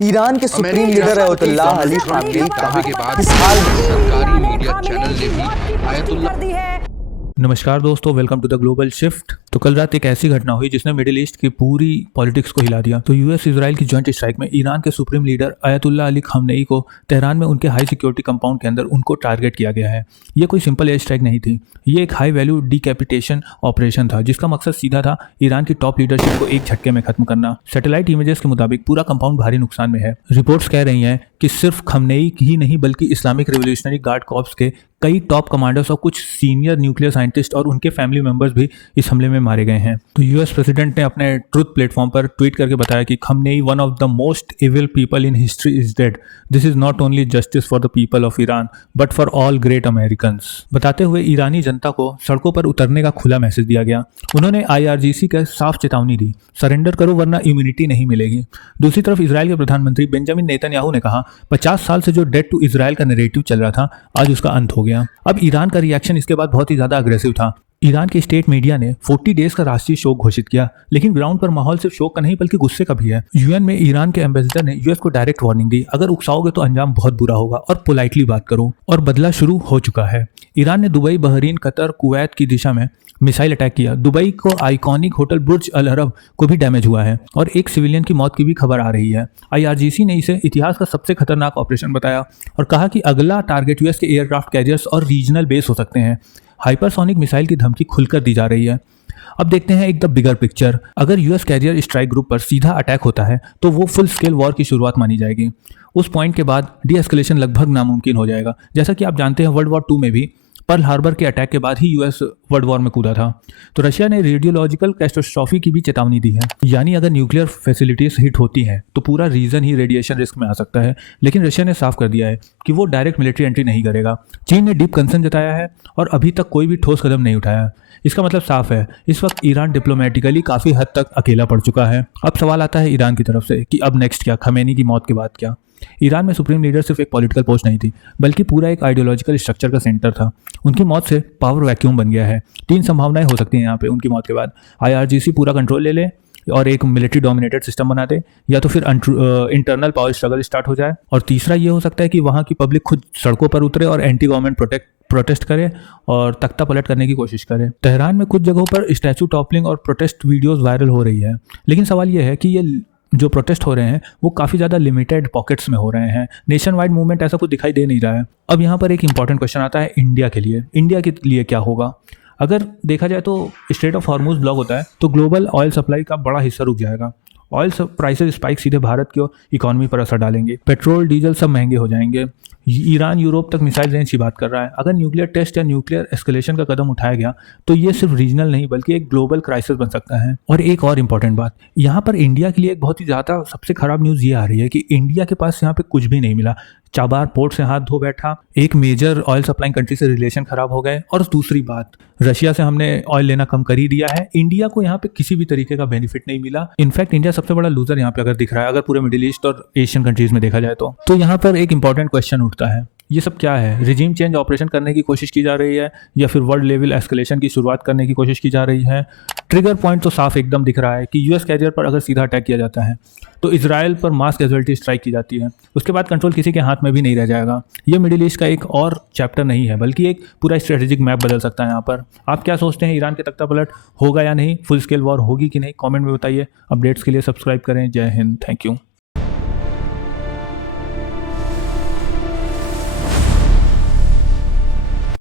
Iran के supreme leader Ayatollah Ali Khamenei कहा के बाद कि इस हाल में सरकारी मीडिया चैनल ने भी आयतुल्लाह। नमस्कार दोस्तों, welcome to the Global Shift. तो कल रात एक ऐसी घटना हुई जिसने मिडिल ईस्ट की पूरी पॉलिटिक्स को हिला दिया। तो यूएस इजराइल की जॉइंट स्ट्राइक में ईरान के supreme leader Ayatollah Ali Khamenei को तेहरान में उनके हाई सिक्योरिटी कंपाउंड के अंदर उनको टारगेट किया गया है। ये कोई सिंपल एयर स्ट्राइक नहीं थी, ये एक हाई वैल्यू डिकैपिटेशन ऑपरेशन था जिसका मकसद सीधा था ईरान की टॉप लीडरशिप को एक झटके में खत्म करना। सैटेलाइट इमेजेस के मुताबिक पूरा कंपाउंड भारी नुकसान में है। रिपोर्ट्स कह रही हैं कि सिर्फ खामेनी ही नहीं बल्कि इस्लामिक रिवोल्यूशनरी गार्ड कॉर्प्स के कई टॉप कमांडर्स और कुछ सीनियर न्यूक्लियर साइंटिस्ट और उनके फैमिली मेंबर्स भी इस हमले में मारे गए हैं। तो यूएस प्रेसिडेंट ने अपने ट्रुथ प्लेटफॉर्म पर ट्वीट करके बताया कि Khamenei, one of the most evil people in history, is dead. This is not only justice for the people of Iran but for all great Americans. बताते हुए ईरानी जनता को सड़कों पर उतरने का खुला मैसेज दिया गया। उन्होंने IRGC का साफ चेतावनी दी, सरेंडर करो वरना इम्यूनिटी नहीं मिलेगी। दूसरी तरफ इसराइल के प्रधानमंत्री बेंजामिन नेतन्याहू ने कहा 50 साल से जो डेड टू इसराइल का नैरेटिव चल रहा था आज उसका अंत हो गया। अब ईरान का रिएक्शन इसके बाद बहुत ही ज्यादा अग्रेसिव था। ईरान के स्टेट मीडिया ने 40 डेज का राष्ट्रीय शोक घोषित किया, लेकिन ग्राउंड पर माहौल सिर्फ शोक का नहीं बल्कि गुस्से का भी है। यूएन में ईरान के एम्बेसडर ने यूएस को डायरेक्ट वार्निंग दी, अगर उकसाओगे तो अंजाम बहुत बुरा होगा और पोलाइटली बात करो। और बदला शुरू हो चुका है। ईरान ने दुबई, बहरीन, कतर, कुवैत की दिशा में मिसाइल अटैक किया। दुबई को आइकॉनिक होटल बुर्ज अल अरब को भी डैमेज हुआ है और एक सिविलियन की मौत की भी खबर आ रही है। IRGC ने इसे इतिहास का सबसे खतरनाक ऑपरेशन बताया और कहा कि अगला टारगेट यूएस के एयरक्राफ्ट कैरियर्स और रीजनल बेस हो सकते हैं। हाइपरसोनिक मिसाइल की धमकी खुलकर दी जा रही है। अब देखते हैं एक द बिगर पिक्चर। अगर यूएस कैरियर स्ट्राइक ग्रुप पर सीधा अटैक होता है तो वो फुल स्केल वॉर की शुरुआत मानी जाएगी। उस पॉइंट के बाद डी एस्केलेशन लगभग नामुमकिन हो जाएगा। जैसा कि आप जानते हैं, वर्ल्ड वॉर 2 में भी पर्ल हार्बर के अटैक के बाद ही यूएस वर्ल्ड वॉर में कूदा था। तो रशिया ने रेडियोलॉजिकल कैटास्ट्रोफी की भी चेतावनी दी है, यानी अगर न्यूक्लियर फैसिलिटीज हिट होती हैं तो पूरा रीजन ही रेडिएशन रिस्क में आ सकता है। लेकिन रशिया ने साफ कर दिया है कि वो डायरेक्ट मिलिट्री एंट्री नहीं करेगा। चीन ने डीप कंसर्न जताया है और अभी तक कोई भी ठोस कदम नहीं उठाया। इसका मतलब साफ है, इस वक्त ईरान डिप्लोमेटिकली काफी हद तक अकेला पड़ चुका है। अब सवाल आता है ईरान की तरफ से कि अब नेक्स्ट क्या, खामेनी की मौत के बाद क्या। ईरान में सुप्रीम लीडर सिर्फ एक पॉलिटिकल पोस्ट नहीं थी बल्कि पूरा एक आइडियोलॉजिकल स्ट्रक्चर का सेंटर था। उनकी मौत से पावर वैक्यूम बन गया है। 3 संभावनाएं हो सकती हैं यहाँ पे उनकी मौत के बाद। IRGC पूरा कंट्रोल ले ले और एक मिलिट्री डोमिनेटेड सिस्टम बना दे, या तो फिर इंटरनल पावर स्ट्रगल स्टार्ट हो जाए, और तीसरा ये हो सकता है कि वहाँ की पब्लिक खुद सड़कों पर उतरे और एंटी गवर्नमेंट प्रोटेस्ट करे और तख्ता पलट करने की कोशिश करे। तेहरान में कुछ जगहों पर स्टैचू टॉपलिंग और प्रोटेस्ट वीडियोस वायरल हो रही है, लेकिन सवाल यह है कि ये जो प्रोटेस्ट हो रहे हैं वो काफ़ी ज़्यादा लिमिटेड पॉकेट्स में हो रहे हैं। नेशन वाइड मूवमेंट ऐसा कुछ दिखाई दे नहीं रहा है। अब यहाँ पर एक इंपॉर्टेंट क्वेश्चन आता है इंडिया के लिए। इंडिया के लिए क्या होगा? अगर देखा जाए तो स्ट्रेट ऑफ हॉर्मुज ब्लॉक होता है तो ग्लोबल ऑयल सप्लाई का बड़ा हिस्सा रुक जाएगा। ऑयल प्राइसेस स्पाइक सीधे भारत की इकोनॉमी पर असर डालेंगे। पेट्रोल, डीजल सब महंगे हो जाएंगे। ईरान यूरोप तक मिसाइल रेंज की बात कर रहा है। अगर न्यूक्लियर टेस्ट या न्यूक्लियर एस्केलेशन का कदम उठाया गया तो ये सिर्फ रीजनल नहीं बल्कि एक ग्लोबल क्राइसिस बन सकता है। और एक और इंपॉर्टेंट बात, यहाँ पर इंडिया के लिए एक बहुत ही ज़्यादा सबसे खराब न्यूज़ ये आ रही है कि इंडिया के पास यहाँ पे कुछ भी नहीं मिला। चाबार पोर्ट से हाथ धो बैठा, एक मेजर ऑयल सप्लाइंग कंट्री से रिलेशन खराब हो गए, और दूसरी बात, रशिया से हमने ऑयल लेना कम कर ही दिया है। इंडिया को यहाँ पे किसी भी तरीके का बेनिफिट नहीं मिला। इनफैक्ट इंडिया सबसे बड़ा लूजर यहाँ पे अगर दिख रहा है, अगर पूरे मिडिल ईस्ट और एशियन कंट्रीज में देखा जाए तो यहाँ पर एक इंपॉर्टेंट क्वेश्चन उठता है, ये सब क्या है? रिजीम चेंज ऑपरेशन करने की कोशिश की जा रही है या फिर वर्ल्ड लेवल एस्केलेशन की शुरुआत करने की कोशिश की जा रही है? ट्रिगर पॉइंट तो साफ एकदम दिख रहा है कि यूएस कैरियर पर अगर सीधा अटैक किया जाता है तो इजराइल पर मास कैजुअलिटी स्ट्राइक की जाती है। उसके बाद कंट्रोल किसी के हाथ में भी नहीं रह जाएगा। ये मिडिल ईस्ट का एक और चैप्टर नहीं है बल्कि एक पूरा स्ट्रेटेजिक मैप बदल सकता है यहाँ पर। आप क्या सोचते हैं, ईरान के तख्ता पलट होगा या नहीं? फुल स्केल वॉर होगी कि नहीं? कमेंट में बताइए। अपडेट्स के लिए सब्सक्राइब करें। जय हिंद, थैंक यू।